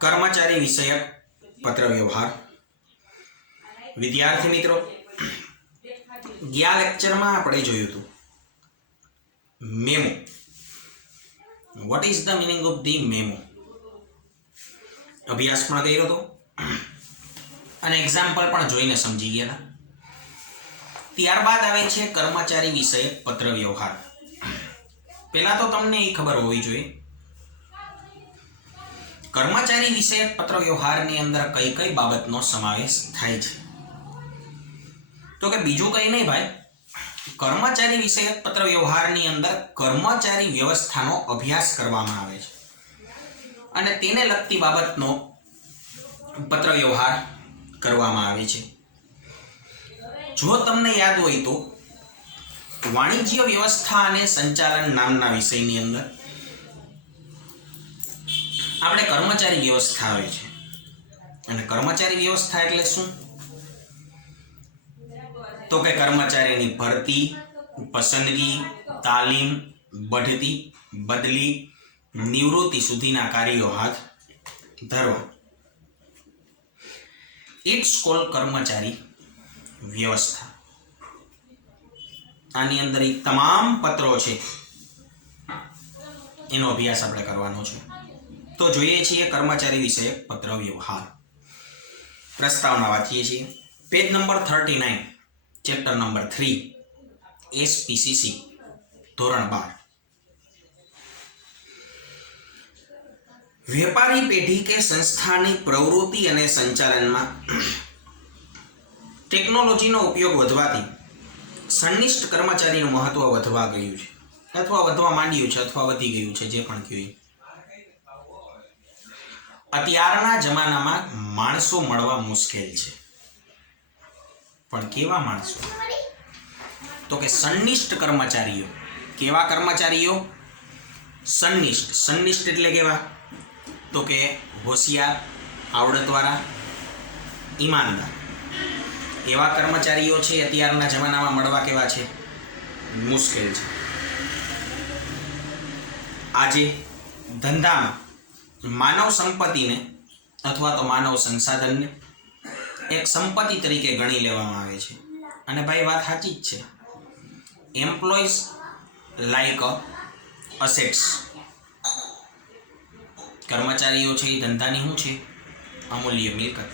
કર્મચારી વિષયક પત્ર વ્યવહાર. વિદ્યાર્થી મિત્રો, ગયા લેક્ચરમાં આપણે જોયું હતું memo. What is the meaning of the memo? અભ્યાસ પણ કર્યો હતો અને એક્ઝામ્પલ પણ જોઈને સમજી ગયા હતા. ત્યારબાદ આવે છે કર્મચારી વિષયક પત્ર વ્યવહાર. પહેલા તો તમને એ ખબર હોવી જોઈએ કર્મચારી વિષયક પત્ર વ્યવહારની અંદર કઈ કઈ બાબતનો સમાવેશ થાય છે. તો કે બીજું કંઈ નહીં ભાઈ, કર્મચારી વિષયક પત્ર વ્યવહારની અંદર કર્મચારી વ્યવસ્થાનો અભ્યાસ કરવામાં આવે છે અને તેને લગતી બાબતનો પત્ર વ્યવહાર કરવામાં આવે છે. જો તમને યાદ હોય તો વાણિજ્ય વ્યવસ્થા અને સંચાલન નામના વિષયની અંદર આપણે કર્મચારી વ્યવસ્થા આવે છે. અને કર્મચારી વ્યવસ્થા એટલે શું? તો કે કર્મચારીની ભરતી, પસંદગી, તાલીમ, બઢતી, બદલી, નિવૃત્તિ સુધીના કાર્યો હાથ ધરવા. ઇટ્સ કોલ્ડ કર્મચારી વ્યવસ્થા. આની અંદર તમામ પત્રો છે એનો અભ્યાસ આપણે કરવાનો છે. તો જોઈએ છીએ કર્મચારી વિષયક પત્ર વ્યવહાર. પ્રસ્તાવના વાંચીએ છીએ. Page number 39, chapter number 3, SPCC, ધોરણ 12. વેપારી પેઢી કે સંસ્થાની પ્રવૃત્તિ અને સંચાલનમાં ટેકનોલોજીનો ઉપયોગ વધવાથી સંનિષ્ઠ કર્મચારીનું મહત્વ વધવા ગયું છે, અથવા વધવા માંડ્યું છે, અથવા વધી ગયું છે, જે પણ કહ્યું. અત્યારના જમાનામાં માણસો મળવા મુશ્કેલ છે. પણ કેવા માણસો? તો કે સંનિષ્ઠ કર્મચારીઓ. કેવા કર્મચારીઓ? સંનિષ્ઠ. સંનિષ્ઠ એટલે કેવા? તો કે હોશિયાર, આવડતવાળા, ઈમાનદાર. એવા કર્મચારીઓ છે અત્યારના જમાનામાં મળવા કેવા છે? મુશ્કેલ છે. આજે ધંધામાં માનવ સંપત્તિને અથવા તો માનવ સંસાધનને એક સંપત્તિ તરીકે ગણી લેવામાં આવે છે. અને ભાઈ વાત સાચી જ છે. Employees like assets. કર્મચારીઓ છે એ ધંધાની શું છે? અમૂલ્ય મિલકત.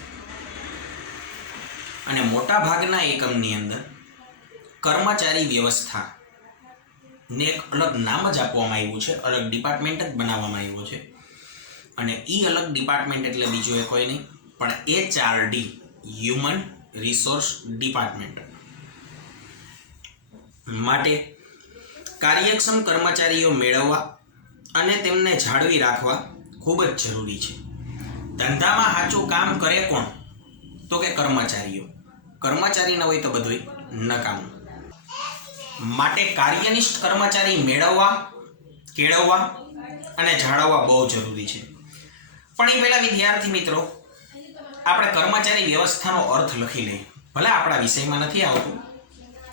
અને મોટા ભાગના એકમની અંદર કર્મચારી વ્યવસ્થા ને એક અલગ નામ જ આપવામાં આવ્યું છે, અલગ ડિપાર્ટમેન્ટ જ બનાવવામાં આવ્યો છે. અને એ અલગ ડિપાર્ટમેન્ટ એટલે બીજું એ કોઈ નહીં પણ HRD, હ્યુમન રિસોર્સ ડિપાર્ટમેન્ટ. માટે કાર્યક્ષમ કર્મચારીઓ મેળવવા અને તેમને જાળવી રાખવા ખૂબ જ જરૂરી છે. ધંધામાં સાચું કામ કરે કોણ? તો કે કર્મચારીઓ. કર્મચારી ન હોય તો બધું નકામું. માટે કાર્યનિષ્ઠ કર્મચારી મેળવવા, કેળવવા અને જાળવવા બહુ જરૂરી છે. પણ એ પહેલા વિદ્યાર્થી મિત્રો આપણે કર્મચારી વ્યવસ્થાનો અર્થ લખી લઈએ. ભલે આપણા વિષયમાં નથી આવતું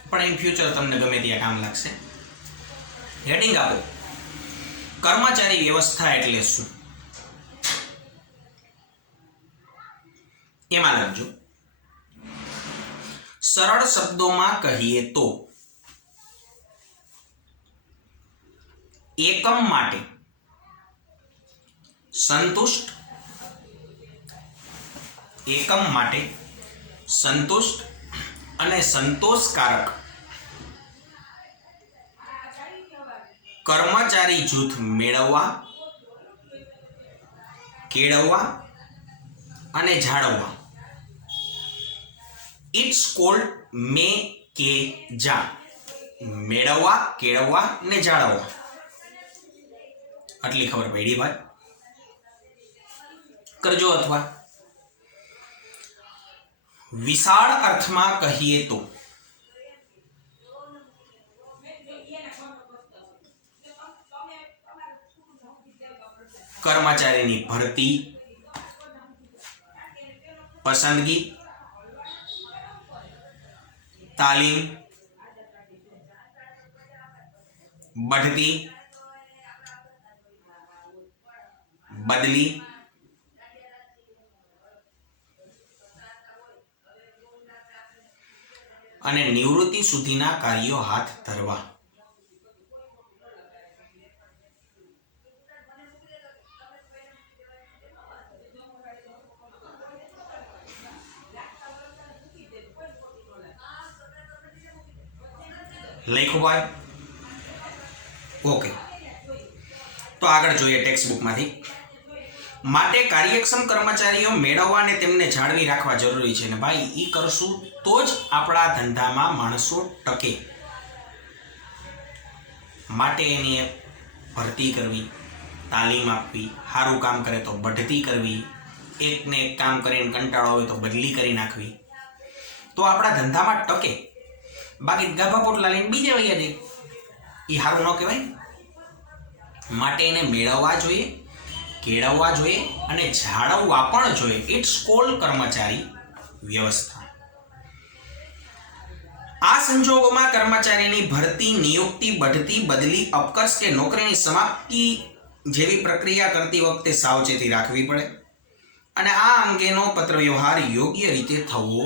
પણ ઇન ફ્યુચર તમને ગમે ત્યાં કામ લાગશે. હેડિંગ આપો, કર્મચારી વ્યવસ્થા એટલે શું? એમાં લખજો, સરળ શબ્દોમાં કહીએ તો એકમ માટે સંતુષ્ટ, એકમ માટે સંતુષ્ટ અને સંતોષકારક કર્મચારી જૂથ મેળવવા, કેળવવા અને જાળવવા. ઇટ્સ કોલ્ડ મેકેજા. મેળવવા, કેળવવા ને જાળવવા. આટલી ખબર પડી ભાઈ? કરજો. અથવા વિશાળ અર્થમાં કહીએ તો કર્મચારીની ભરતી, પસંદગી, તાલીમ, બઢતી, બદલી, અને નિવૃત્તિ સુધીના કાર્યો હાથ ધરવા. લખ્યું ભાઈ? ઓકે, તો આગળ જોઈએ ટેક્સ્ટ બુકમાંથી. માટે કાર્યક્ષમ કર્મચારીઓ મેળવવા અને તેમને જાળવી રાખવા જરૂરી છે. ને ભાઈ એ કરશું તો જ આપણા ધંધામાં માણસો ટકે. માટે એની ભરતી કરવી, તાલીમ આપવી, સારું કામ કરે તો બઢતી કરવી, એકને એક કામ કરીને કંટાળો હોય તો બદલી કરી નાખવી, તો આપણા ધંધામાં ટકે. બાકી ગાભા પોટલા લઈને બીજે વૈયા જાય, એ સારું ન કહેવાય. માટે એને મેળવવા જોઈએ, કેળવવા જોઈએ અને જાળવવા પણ જોઈએ. ઇટ્સ કોલ્ડ કર્મચારી વ્યવસ્થા. આ સંજોગોમાં કર્મચારીની ભરતી, નિયુક્તિ, બઢતી, બદલી, અપકર્ષ કે નોકરીની સમાપ્તિ જેવી પ્રક્રિયા કરતી વખતે સાવચેતી રાખવી પડે અને આ અંગેનો પત્રવ્યવહાર યોગ્ય રીતે થવો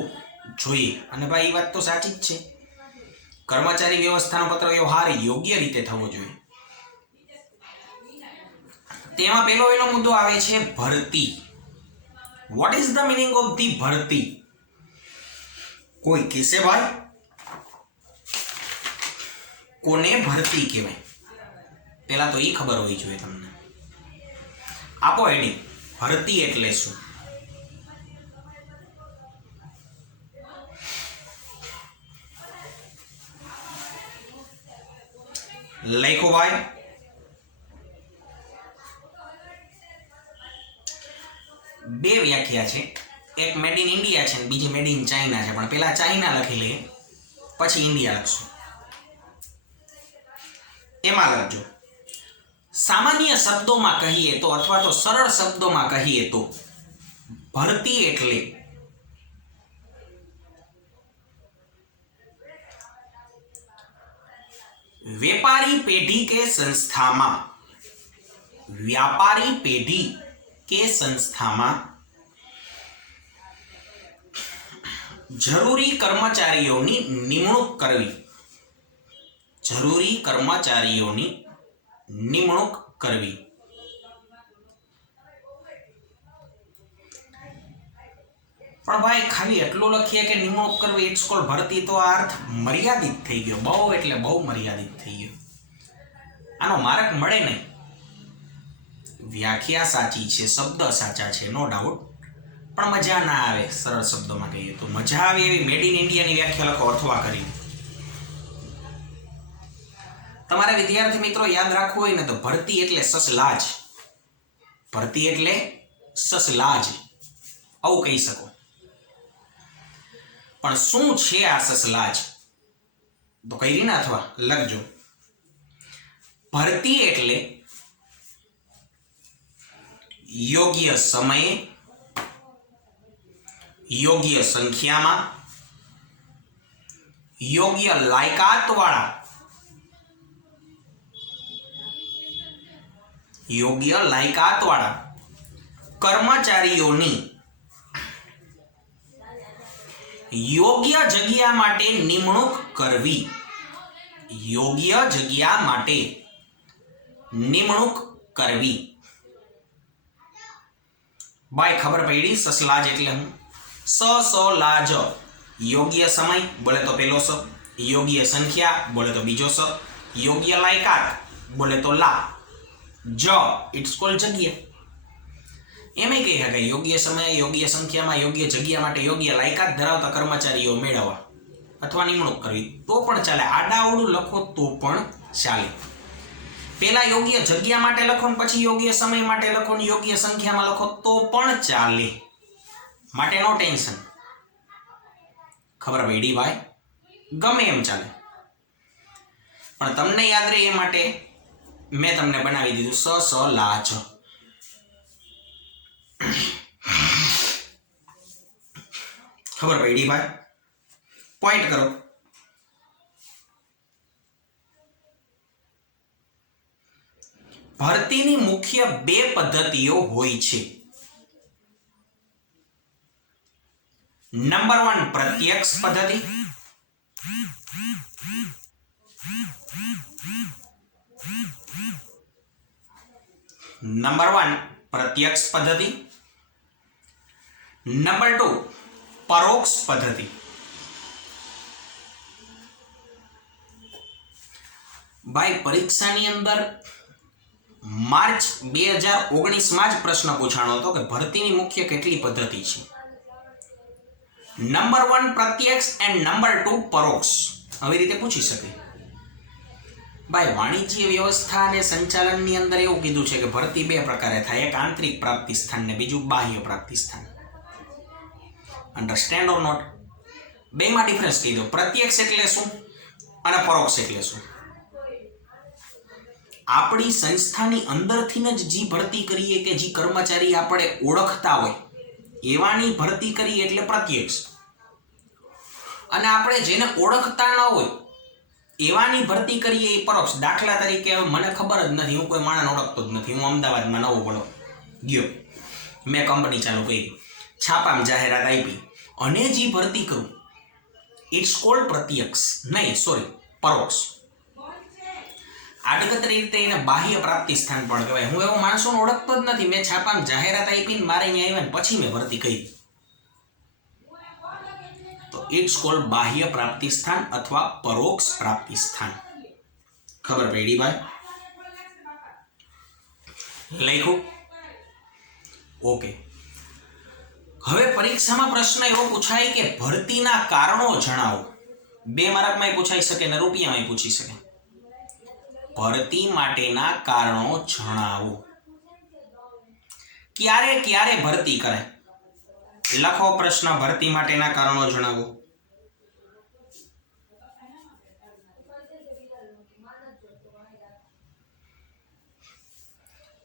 જોઈએ. અને ભાઈ એ વાત તો સાચી જ છે. કર્મચારી વ્યવસ્થાનો પત્રવ્યવહાર યોગ્ય રીતે થવો જોઈએ. તેમાં પહેલો મુદ્દો આવે છે ભરતી. What is the meaning of the ભરતી? કોઈ કહેશે ભાઈ કોને ભરતી કહેવાય? પહેલા તો એ ખબર હોવી જોઈએ તમને. આપો આઈડી. ભરતી એટલે શું? લખો ભાઈ. બે વ્યાખ્યા છે, એક મેડ ઇન ઇન્ડિયા છે, બીજી મેડ ઇન ચાઇના છે. પણ પહેલા ચાઇના લખી લઈએ, પછી ઇન્ડિયા લખશું. એમાં લખજો. સામાન્ય શબ્દોમાં કહીએ તો અથવા તો સરળ શબ્દોમાં કહીએ તો ભરતી એટલે व्यापारी पेढ़ी के संस्था में व्यापारी पेढ़ी के संस्था में जरूरी कर्मचारियों की निमणूक करवी जरूरी कर्मचारियों की निमणूक करवी पण भाई खाली एटલું લખીએ કે નિમણૂક કરવી ઇટ્સ કોલ્ડ ભરતી તો આ અર્થ મર્યાદિત થઈ ગયો બહુ એટલે બહુ મર્યાદિત થઈ ગયો આનો માર્ક મળે નહીં વ્યાખ્યા સાચી છે શબ્દ સાચા છે નો ડાઉટ પણ મજા ના આવે સરળ શબ્દોમાં કહીએ તો મજા આવે એવી મેડ ઇન ઇન્ડિયાની વ્યાખ્યા લખો અથવા કરીને તમારે વિદ્યાર્થી મિત્રો યાદ રાખવું હોય ને તો ભરતી એટલે સસલાજ ભરતી એટલે સસલાજ આવું કહી શકો પણ શું છે આ સસલાજ તો કઈ ને અથવા લખજો ભરતી એટલે યોગ્ય સમયે યોગ્ય સંખ્યામાં યોગ્ય લાયકાતવાળા કર્મચારીઓની યોગ્ય જગ્યા માટે નિમણૂક કરવી યોગ્ય જગ્યા માટે નિમણૂક કરવી ભાઈ ખબર પડી સસલાજ એટલે હું સસલાજ યોગ્ય સમય બોલે તો પેલો સ યોગ્ય સંખ્યા બોલે તો બીજો સ યોગ્ય લાયકાત બોલે તો લા જ ઇટ્સ કોલ્ડ જગ્યા એમ કહી શકાય યોગ્ય સમય યોગ્ય સંખ્યામાં યોગ્ય જગ્યા માટે યોગ્ય લાયકાત ધરાવતા કર્મચારીઓ મેળવવા અથવા નિમણૂક કરવી તો પણ ચાલે આડાઅવળું લખો તો પણ ચાલે પહેલા યોગ્ય જગ્યા માટે લખો ને પછી યોગ્ય સમય માટે લખો ને યોગ્ય સંખ્યામાં લખો તો પણ ચાલે માટે નો ટેન્શન ખબર પડી ભાઈ ગમે એમ ચાલે પણ તમને યાદ રહે એ માટે મેં તમને બનાવી દીધું સસલાજ ખબર પડી ભાઈ પોઈન્ટ કરો ભરતીની મુખ્ય બે પદ્ધતિઓ હોય છે નંબર 1 પ્રત્યક્ષ પદ્ધતિ નંબર 1 પ્રત્યક્ષ પદ્ધતિ, નંબર 2 પરોક્ષ પદ્ધતિ. ભાઈ પરીક્ષાની અંદર માર્ચ 2019 જ પ્રશ્ન પૂછાણો હતો કે ભરતીની મુખ્ય કેટલી પદ્ધતિ છે. નંબર 1 પ્રત્યક્ષ એન્ડ નંબર 2 પરોક્ષ, આવી રીતે પૂછી શકે. ભાઈ વાણિજ્ય વ્યવસ્થા અને સંચાલનની અંદર એવું કીધું છે કે ભરતી બે પ્રકારે થાય, એક આંતરિક પ્રાપ્તિ સ્થાન ને બીજું બાહ્ય પ્રાપ્તિ સ્થાન. Understand or not? બેમાં ડિફરન્સ કહી દો. પ્રત્યક્ષ એટલે શું અને પરોક્ષ એટલે શું? આપણી સંસ્થાની અંદરથી જ જે ભરતી કરીએ કે જે કર્મચારી આપણે ઓળખતા હોય એવાની ભરતી કરીએ એટલે પ્રત્યક્ષ, અને આપણે જેને ઓળખતા ન હોય એવાની ભરતી કરીએ એ પરોક્ષ. દાખલા તરીકે મને ખબર જ નથી, હું કોઈ માણસ ઓળખતો જ નથી, હું અમદાવાદમાં નવો પડો ગયો, મેં કંપની ચાલુ કરી, છાપામાં જાહેરાત આપી અને જે ભરતી કરું, ઇટ્સ કોલ્ડ પ્રત્યક્ષ, નહીં સોરી પરોક્ષ. આડકતરી રીતે એને બાહ્ય પ્રાપ્તિ સ્થાન પણ કહેવાય. હું એવો માણસોને ઓળખતો જ નથી, મેં છાપામાં જાહેરાત આપીને મારે અહીંયા આવ્યા ને પછી મેં ભરતી કરી, તો ઇટ્સ કોલ્ડ બાહ્ય પ્રાપ્તિ સ્થાન અથવા પરોક્ષ પ્રાપ્તિ સ્થાન. ખબર પડી ભાઈ? લખ્યું? ઓકે. હવે પરીક્ષામાં પ્રશ્ન એવો પૂછાય કે ભરતીના કારણો જણાવો. 2 માર્કમાં પૂછાઈ શકે ને રૂપિયામાં પૂછી શકે. ભરતી માટેના કારણો જણાવો. ક્યારે ક્યારે ભરતી કરે? લખો પ્રશ્ન, ભરતી માટેના કારણો જણાવો.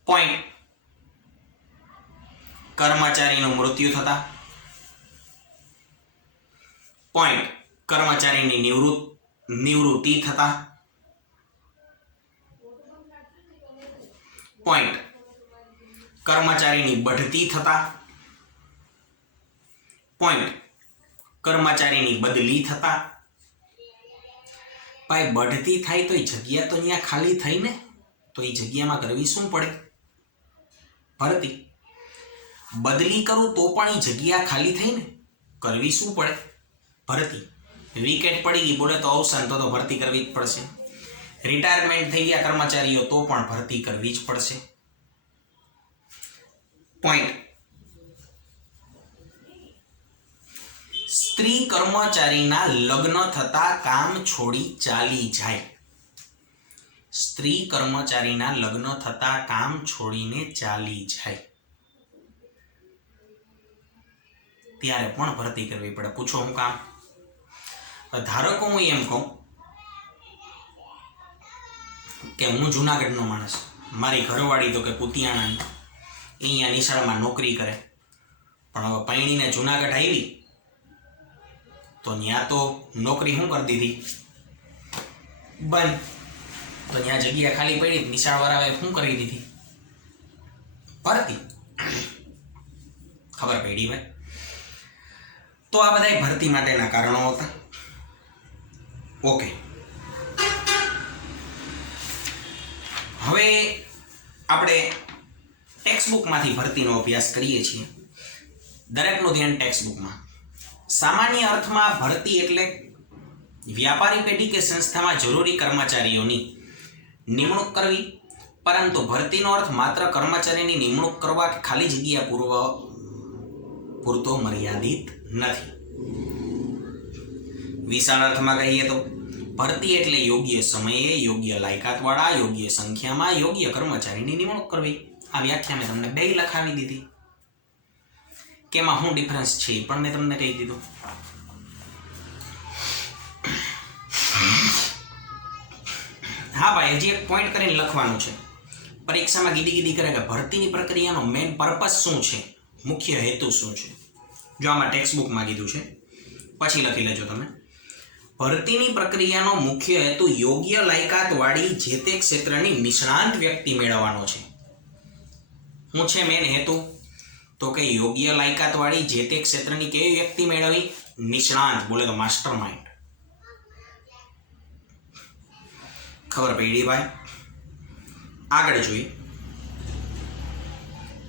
પોઈન્ટ: કર્મચારીનું મૃત્યુ થતા. પોઈન્ટ: કર્મચારીની નિવૃત્તિ થતા. પોઈન્ટ: કર્મચારીની બઢતી થતા. પોઈન્ટ: કર્મચારીની બદલી થતા. ભાઈ બઢતી થાય તો એ જગ્યા તો અહીંયા ખાલી થઈ ને, તો એ જગ્યામાં કરવી શું પડે? ભરતી. બદલી કરું તો પણ એ જગ્યા ખાલી થઈ ને, કરવી શું પડે? ભરતી. વિકેટ પડી ગઈ બોલે તો અવસાન, તો ભરતી કરવી જ પડશે. રિટાયરમેન્ટ થઈ ગયા કર્મચારીઓ તો પણ ભરતી કરવી જ પડશે. પોઈન્ટ: સ્ત્રી કર્મચારીના લગ્ન થતા કામ છોડી ચાલી જાય. સ્ત્રી કર્મચારીના લગ્ન થતા કામ છોડીને ચાલી જાય ત્યારે પણ ભરતી કરવી પડે. પૂછો હું કામ? ધારો કે હું એમ કહું કે હું જુનાગઢનો માણસ, મારી ઘરવાળી તો કે કુતિયાણાની, અહીંયા નિશાળમાં નોકરી કરે, પણ હવે પૈણીને જુનાગઢ આવી તો ત્યાં તો નોકરી શું કરી દીધી? બંધ. તો ત્યાં જગ્યા ખાલી પડી, નિશાળવાળાએ શું કરી દીધી? ભરતી. ખબર પડી ભાઈ? તો આ બધા ભરતી માટેના કારણો હતા. ઓકે. હવે આપણે ટેક્સ્ટબુકમાંથી ભરતીનો અભ્યાસ કરીએ છીએ. દરેકનું ધ્યાન ટેક્સ્ટબુકમાં. સામાન્ય અર્થમાં ભરતી એટલે વ્યાપારી પેઢી કે સંસ્થામાં જરૂરી કર્મચારીઓની નિમણૂક કરવી, પરંતુ ભરતીનો અર્થ માત્ર કર્મચારીની નિમણૂક કરવા કે ખાલી જગ્યા પૂરતો મર્યાદિત નથી. વિશાળ અર્થમાં કહીએ તો ભરતી એટલે યોગ્ય સમયે, યોગ્ય લાયકાતવાળા, યોગ્ય સંખ્યામાં યોગ્ય કર્મચારીની નિમણૂક કરવી. આ વ્યાખ્યા મેં તમને 2 લખાવી દીધી. કેમાં શું ડિફરન્સ છે પણ મેં તમને કહી દીધું. હા ભાઈ, હજી એક પોઈન્ટ કરીને લખવાનું છે. પરીક્ષામાં ગીદી કરે કે ભરતીની પ્રક્રિયાનો મેઇન પર્પસ શું છે, મુખ્ય હેતુ શું છે. જો આમાં ટેક્સ્ટબુકમાં કીધું છે, પછી લખી લેજો તમે. ભરતીની પ્રક્રિયાનો મુખ્ય હેતુ યોગ્ય લાયકાતવાળી જે તે ક્ષેત્રની નિષ્ણાંત વ્યક્તિ મેળવવાનો છે. શું છે મેઇન હેતુ? તો કે યોગ્ય લાયકાતવાળી જે તે ક્ષેત્રની કેવી વ્યક્તિ મેળવવી? નિષ્ણાંત, બોલે તો માસ્ટર માઇન્ડ. ખબર પડી ભાઈ? આગળ જોઈએ.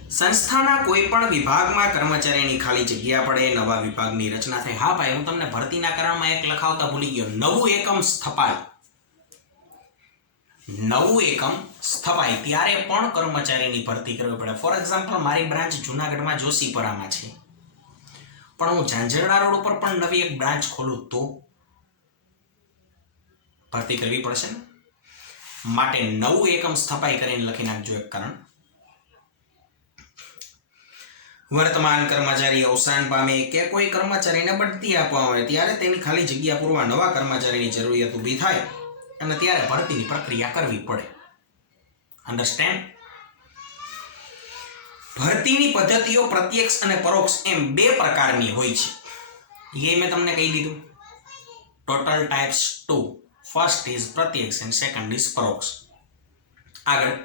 સંસ્થાના કોઈ પણ વિભાગમાં કર્મચારીની ખાલી જગ્યા પડે, નવા વિભાગની રચના થાય. હા ભાઈ, હું તમને ભરતીના કારણમાં એક લખાવતા ભૂલી ગયો. નવું એકમ સ્થપાય, નવું એકમ સ્થપાય ત્યારે પણ કર્મચારીની ભરતી કરવી પડે. ફોર એક્ઝામ્પલ, મારી બ્રાન્ચ જુનાગઢમાં જોશીપરામાં છે, પણ હું ઝાંઝરડા રોડ ઉપર પણ નવી એક બ્રાન્ચ ખોલું તો ભરતી કરવી પડશે ને. માટે નવું એકમ સ્થપાય કરીને લખી નાખજો એક કારણ. વર્તમાન કર્મચારી અવસાન પામે કે કોઈ કર્મચારીને બઢતી આપવામાં આવે ત્યારે તેની ખાલી જગ્યા પૂરવા નવા કર્મચારીની જરૂરિયાત ઊભી થાય અને ત્યારે ભરતીની પ્રક્રિયા કરવી પડે. અન્ડરસ્ટેન્ડ? ભરતીની પદ્ધતિઓ પ્રત્યક્ષ અને પરોક્ષ એમ બે પ્રકારની હોય છે. એ મેં તમને કહી દીધું. Total types 2. ફર્સ્ટ ઇઝ પ્રત્યક્ષ એન્ડ સેકન્ડ ઇઝ પરોક્ષ. આગળ,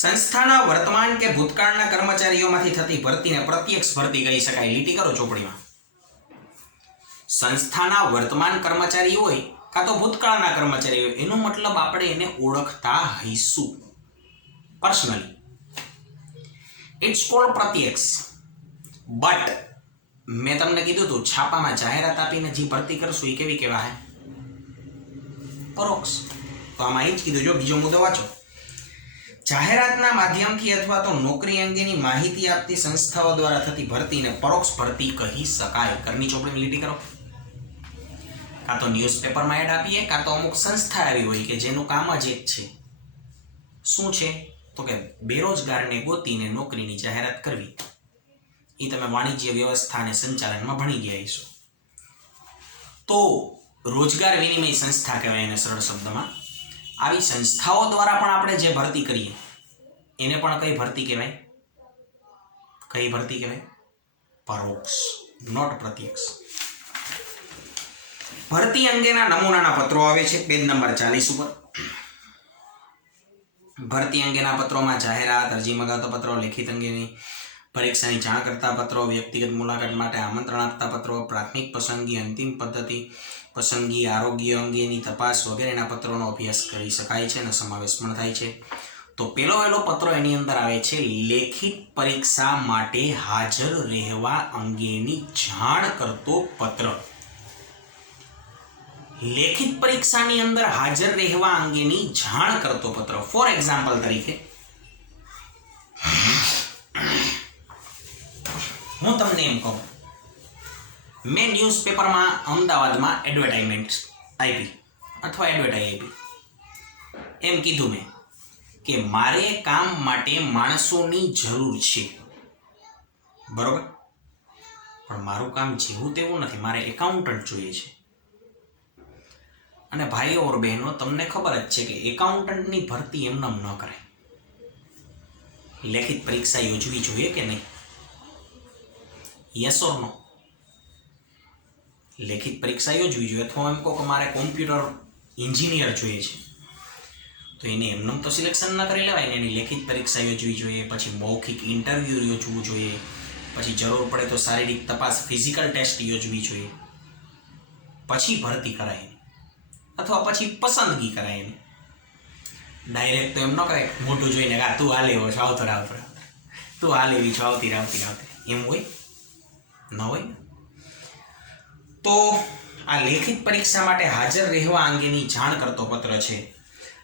સંસ્થાના વર્તમાન કે ભૂતકાળના કર્મચારીઓમાંથી થતી ભરતીને પ્રત્યક્ષ ભરતી કહી શકાય. લીટી કરો ચોપડીમાં. સંસ્થાના વર્તમાન કર્મચારી હોય કાં તો ભૂતકાળના કર્મચારી હોય, એનો મતલબ આપણે એને ઓળખતા હઈશું પર્સનલી. ઇટ્સ કોલ્ડ પ્રત્યક્ષ. બટ મેં તમને કીધું હતું, છાપામાં જાહેરાત આપીને જે ભરતી કરશું એ કેવી કહેવાય? પરોક્ષ. તો આમાં એ જ કીધું. જો બીજો મુદ્દો વાંચો. જાહેરાતના માધ્યમથી અથવા તો નોકરી અંગેની માહિતી આપતી સંસ્થાઓ દ્વારા થતી ભરતીને પરોક્ષ ભરતી કહી શકાય. ઘરની ચોપડીમાં લીટી કરો. કાં તો ન્યૂઝપેપરમાં એડ આપીએ, કાં તો અમુક સંસ્થા આવી હોય કે જેનું કામ જ એક છે. શું છે? તો કે બેરોજગારને ગોતીને નોકરીની જાહેરાત કરવી. એ તમે વાણિજ્ય વ્યવસ્થા અને સંચાલનમાં ભણી ગયા છો. તો રોજગાર વિનિમય સંસ્થા કહેવાય એને સરળ શબ્દમાં. આવી સંસ્થાઓ દ્વારા પણ આપણે જે ભરતી કરીએ એને પણ કઈ ભરતી કહેવાય? કઈ ભરતી કહેવાય? પરોક્ષ, નોટ પ્રત્યક્ષ. ભરતી અંગેના નમૂનાના પત્રો આવે છે પેજ નંબર 40 ઉપર. ભરતી અંગેના પત્રોમાં જાહેરાત, અરજી મગાવતા પત્રો, લેખિત અંગેની પરીક્ષાની જાણ કરતા પત્રો, વ્યક્તિગત મુલાકાત માટે આમંત્રણ આપતા પત્રો, પ્રાથમિક પસંદગી, અંતિમ પદ્ધતિ પસંદગી, આરોગ્ય અંગેની તપાસ વગેરેના પત્રોનો અભ્યાસ કરી શકાય છે અને સમાવેશ પણ થાય છે. તો પહેલો પત્રો એની અંદર આવે છે લેખિત પરીક્ષા માટે હાજર રહેવા અંગેની જાણ કરતો પત્ર. લેખિત પરીક્ષાની અંદર હાજર રહેવા અંગેની જાણ કરતો પત્ર. ફોર એક્ઝામ્પલ તરીકે હું તમને એમ કહું, મેં ન્યૂઝપેપરમાં અમદાવાદમાં એડવર્ટાઇઝમેન્ટ આપી અથવા એડવર્ટાઇઝ આપી. એમ કીધું મેં કે મારે કામ માટે માણસોની જરૂર છે, બરોબર, પણ મારું કામ જેવું તેવું નથી, મારે એકાઉન્ટન્ટ જોઈએ છે. અને ભાઈઓ ઓર બહેનો, તમને ખબર જ છે કે એકાઉન્ટન્ટની ભરતી એમને ન કરે. લેખિત પરીક્ષા યોજવી જોઈએ કે નહીં? યસ ઓર નો? લેખિત પરીક્ષા યોજવી જોઈએ. અથવા એમ કહો કે મારે કોમ્પ્યુટર એન્જિનિયર જોઈએ છે, તો એને એમને તો સિલેક્શન ન કરી લેવાય ને. એની લેખિત પરીક્ષા યોજવી જોઈએ, પછી મૌખિક ઇન્ટરવ્યૂ યોજવું જોઈએ, પછી જરૂર પડે તો શારીરિક તપાસ ફિઝિકલ ટેસ્ટ યોજવી જોઈએ, પછી ભરતી કરાય અથવા પછી પસંદગી કરાય. એને ડાયરેક્ટ તો એમ ન કરાય મોટું જોઈને કે તું આ લેવો છો, આવતો તું આ લેવી છો, આવતી એમ હોય ન હોય. તો આ લેખિત પરીક્ષા માટે હાજર રહેવા અંગેની જાણ કરતો પત્ર છે.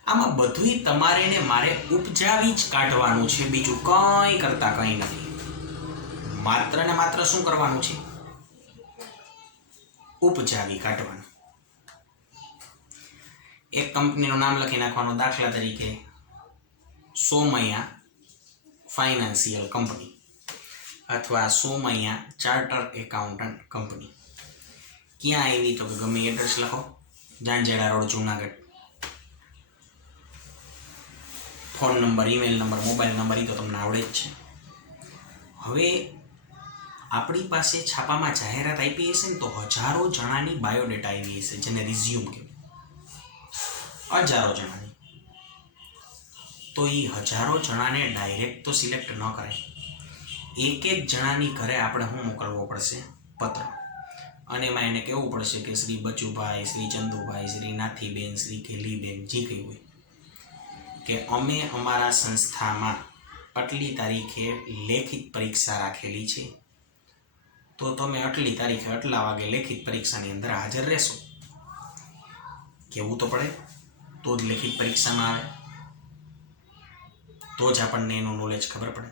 આમાં બધુંય તમારે ને મારે ઉપજાવી જ કાઢવાનું છે, બીજું કંઈ કરતા કંઈ નથી. માત્ર ને માત્ર શું કરવાનું છે? ઉપજાવી કાઢવાનું. એક કંપનીનું નામ લખી નાખવાનું. દાખલા તરીકે સોમૈયા ફાઇનાન્શિયલ કંપની અથવા સોમૈયા ચાર્ટર એકાઉન્ટન્ટ કંપની. ક્યાં આવી? તો કે ગમે એડ્રેસ લખો, Zanzarda road, Junagadh. Phone number, email number, mobile number એ તો તમને આવડે જ છે. હવે આપણી પાસે છાપામાં જાહેરાત આપી હશે ને તો હજારો જણાની બાયોડેટા આવી હશે, જેને રિઝ્યુમ કહેવાય. હજારો જણાની. તો એ હજારો જણાને ડાયરેક્ટ તો સિલેક્ટ ન કરાય. એક જણાની ઘરે આપણે શું મોકલવો પડશે? પત્ર. અને એમાં એને કહેવું પડશે કે શ્રી બચુભાઈ, શ્રી ચંદુભાઈ, શ્રી નાથીબેન, શ્રી ઘેલીબેન, જે કંઈ હોય, કે અમે અમારા સંસ્થામાં આટલી તારીખે લેખિત પરીક્ષા રાખેલી છે, તો તમે આટલી તારીખે આટલા વાગે લેખિત પરીક્ષાની અંદર હાજર રહેશો. કહેવું તો પડે, તો જ લેખિત પરીક્ષામાં આવે, તો જ આપણને એનું નોલેજ ખબર પડે.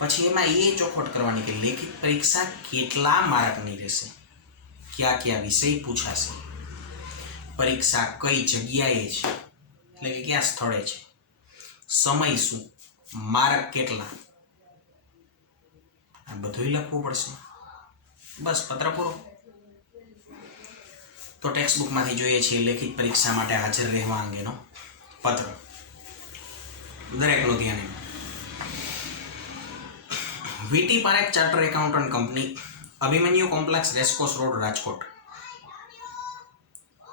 પછી એમાં એ ચોખવટ કરવાની કે લેખિત પરીક્ષા કેટલા માર્કની રહેશે, કયા કયા વિષય પૂછાશે, પરીક્ષા કઈ જગ્યાએ છે, એટલે કે કયા સ્થળે છે, સમય શું, માર્ક કેટલા, આ બધું લખવું પડશે. બસ પત્ર પૂરો. તો ટેક્સ્ટ બુકમાંથી જોઈએ છીએ લેખિત પરીક્ષા માટે હાજર રહેવા અંગેનો પત્ર. દરેકનું ધ્યાન M. VT Parekh charter accountant company, Abhimanyu complex, racecourse road, Rajkot.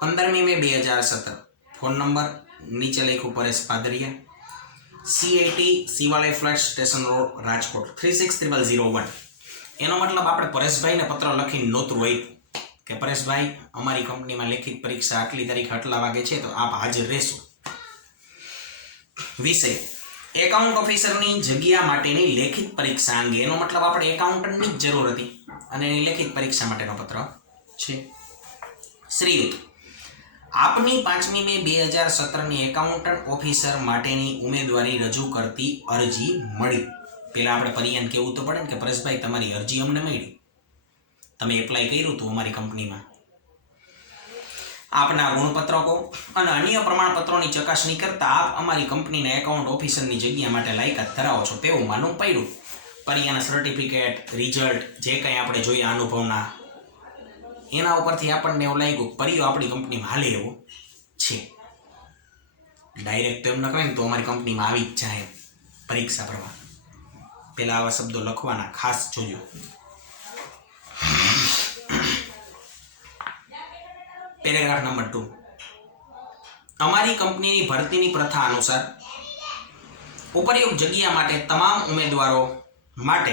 15મી મે 2017. ફોન નંબર નીચે લખ્યું Paresh Padariya, CAT Shivalay flat, station road, Rajkot 360001. એનો મતલબ આપણે પરેશભાઈને પત્ર લખીને નોતરું આપ્યું કે પરેશભાઈ, અમારી કંપનીમાં લેખિત પરીક્ષા આટલી તારીખ આટલા વાગે છે, તો આપ હાજર રહેશો. વિષય એકાઉન્ટ ઓફિસરની જગ્યા માટેની લેખિત પરીક્ષા અંગે. એનો મતલબ આપણે એકાઉન્ટન્ટની જ જરૂર હતી અને એની લેખિત પરીક્ષા માટેનો પત્ર છે. શ્રીયુત, આપની 5મી મે 2017ની એકાઉન્ટન્ટ ઓફિસર માટેની ઉમેદવારી રજૂ કરતી અરજી મળી. પેલા આપણે પરિયાન કહેવું તો પડે ને કે પરેશભાઈ, તમારી અરજી અમને મળી, તમે એપ્લાય કર્યું હતું અમારી કંપનીમાં. આપના ગુણપત્રકો અને અન્ય પ્રમાણપત્રોની ચકાસણી કરતા આપ અમારી કંપનીના એકાઉન્ટ ઓફિસરની જગ્યા માટે લાયકાત ધરાવો છો તેવું માનવું પડ્યું. પરિયાના સર્ટિફિકેટ, રિઝલ્ટ, જે કંઈ આપણે જોઈએ અનુભવના, એના ઉપરથી આપણને એવું લાગ્યું પરિયો આપણી કંપનીમાં હાલે એવું છે. ડાયરેક્ટ એમ ન કહેવાય ને તો અમારી કંપનીમાં આવી જ જાય પરીક્ષા ભરવા. પહેલા આવા શબ્દો લખવાના, ખાસ જોજો. Paragraph number 2. અમારી કંપનીની ભરતીની પ્રથા અનુસાર ઉપરયુક્ત જગ્યા માટે તમામ ઉમેદવારો માટે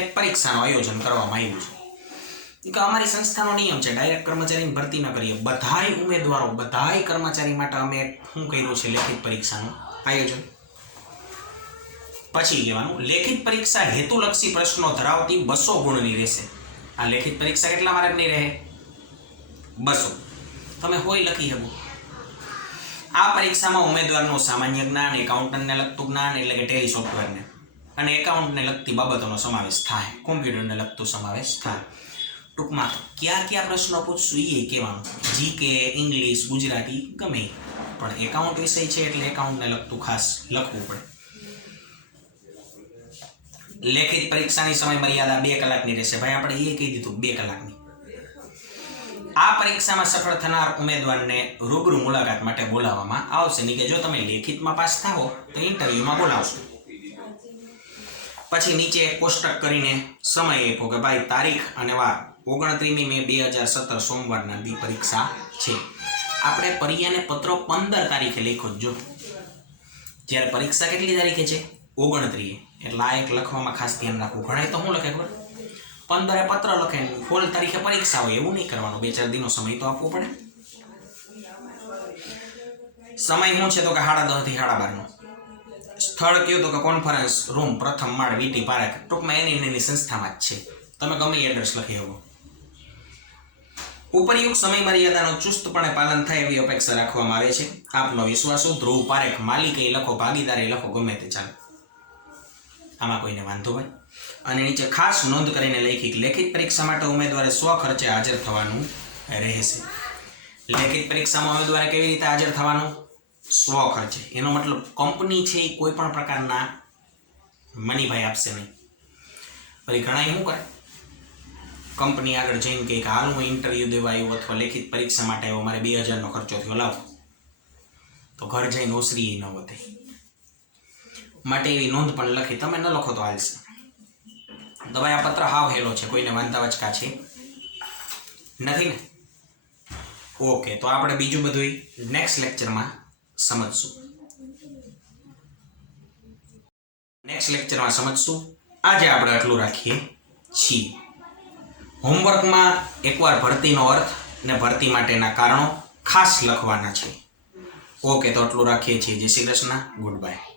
એક પરીક્ષાનું આયોજન કરવામાં આવ્યું છે. કે અમારી સંસ્થાનો નિયમ છે ડાયરેક્ટ કર્મચારીની ભરતી ન કરીએ. બધાય ઉમેદવારો, બધાય કર્મચારી માટે અમે શું કર્યું છે, લેખિત પરીક્ષાનું આયોજન. પછી કહેવાનું, લેખિત પરીક્ષા હેતુલક્ષી પ્રશ્નો ધરાવતી 200 ગુણની રહેશે. આ લેખિત પરીક્ષા કેટલા માર્કની રહે? 200. તમે હોય લખી શકો. આ પરીક્ષામાં ઉમેદવારનું સામાન્ય જ્ઞાન, એકાઉન્ટન્ટને લગતું જ્ઞાન એટલે કે ટેલી સોફ્ટવેરને અને એકાઉન્ટને લગતી બાબતોનો સમાવેશ થાય, કોમ્પ્યુટરને લગતો સમાવેશ થાય. ટૂંકમાં કયા પ્રશ્નો પૂછશું એ કહેવાનું. જીકે, ઇંગ્લિશ, ગુજરાતી, ગમે પણ એકાઉન્ટ વિષય છે એટલે એકાઉન્ટને લગતું ખાસ લખવું પડે. લેખિત પરીક્ષાની સમય મર્યાદા 2 કલાકની રહેશે. ભાઈ આપણે એ કહી દીધું 2 કલાકની. આ પરીક્ષામાં સફળ થનાર ઉમેદવારને રૂબરૂ મુલાકાત માટે બોલાવવામાં આવશે. નહીં કે જો તમે લેખિતમાં પાસ થાઓ તો ઇન્ટરવ્યુમાં બોલાવશો. પછી નીચે કોષ્ટક કરીને સમય આપ્યો કે ભાઈ તારીખ અને વાર 29મી મે 2017 સોમવારના દી પરીક્ષા છે. આપણે પરિયાને પત્ર 15 તારીખે લખ્યો જો, જ્યારે પરીક્ષા કેટલી તારીખે છે? 29. એટલે આ એક લખવામાં ખાસ ધ્યાન રાખવું. ઘણા તો શું લખે ખબર, 15 પત્ર લખે, ફોલ તારીખે પરીક્ષા હોય. એવું નહીં કરવાનું, 2-4 દિનનો સમય તો આપવો પડે. સમય શું છે તો કે 10:30 થી 12:30. સ્થળ કયું તો કે કોન્ફરન્સ રૂમ, પ્રથમ માળ, વીટી પારેખ. ટૂંકમાં એની સંસ્થામાં જ છે. તમે ગમે એડ્રેસ લખી શકો. ઉપરયુક્ત સમય મર્યાદાનું ચુસ્તપણે પાલન થાય એવી અપેક્ષા રાખવામાં આવે છે. આપનો વિશ્વાસુ ધ્રુવ પારેખ. માલિકે લખો, ભાગીદારે લખો, ગમે તે ચાલે, આમાં કોઈને વાંધો હોય. અને નીચે ખાસ નોંધ કરીને લેખિત પરીક્ષા માટે ઉમેદવારે સ્વખર્ચે હાજર થવાનું રહેશે. લેખિત પરીક્ષામાં ઉમેદવારે કેવી રીતે હાજર થવાનું? સ્વખર્ચે. એનો મતલબ કંપની છે એ કોઈ પણ પ્રકારના મનીભાઈ આપશે નહીં. પછી ઘણા શું કરે, કંપની આગળ જઈને કહે કે હાલ હું ઇન્ટરવ્યૂ દેવા આવ્યો અથવા લેખિત પરીક્ષા માટે આવ્યો, મારે 2000નો ખર્ચો થયો, લાવો. તો ઘર જઈને ઓસરી ન વધે. માટે એવી નોંધ પણ લખી. તમે ન લખો તો હાલશે. દવાઈ આ પત્ર હાવ હેલો છે, કોઈને વાંધા વચકા છે નથી ને? ઓકે, તો આપણે બીજું બધું નેક્સ્ટ લેક્ચરમાં સમજશું. આજે આપણે આટલું રાખીએ છીએ. હોમવર્કમાં એકવાર ભરતીનો અર્થ ને ભરતી માટેના કારણો ખાસ લખવાના છે. ઓકે, તો આટલું રાખીએ છીએ. જય શ્રી કૃષ્ણ. Good bye.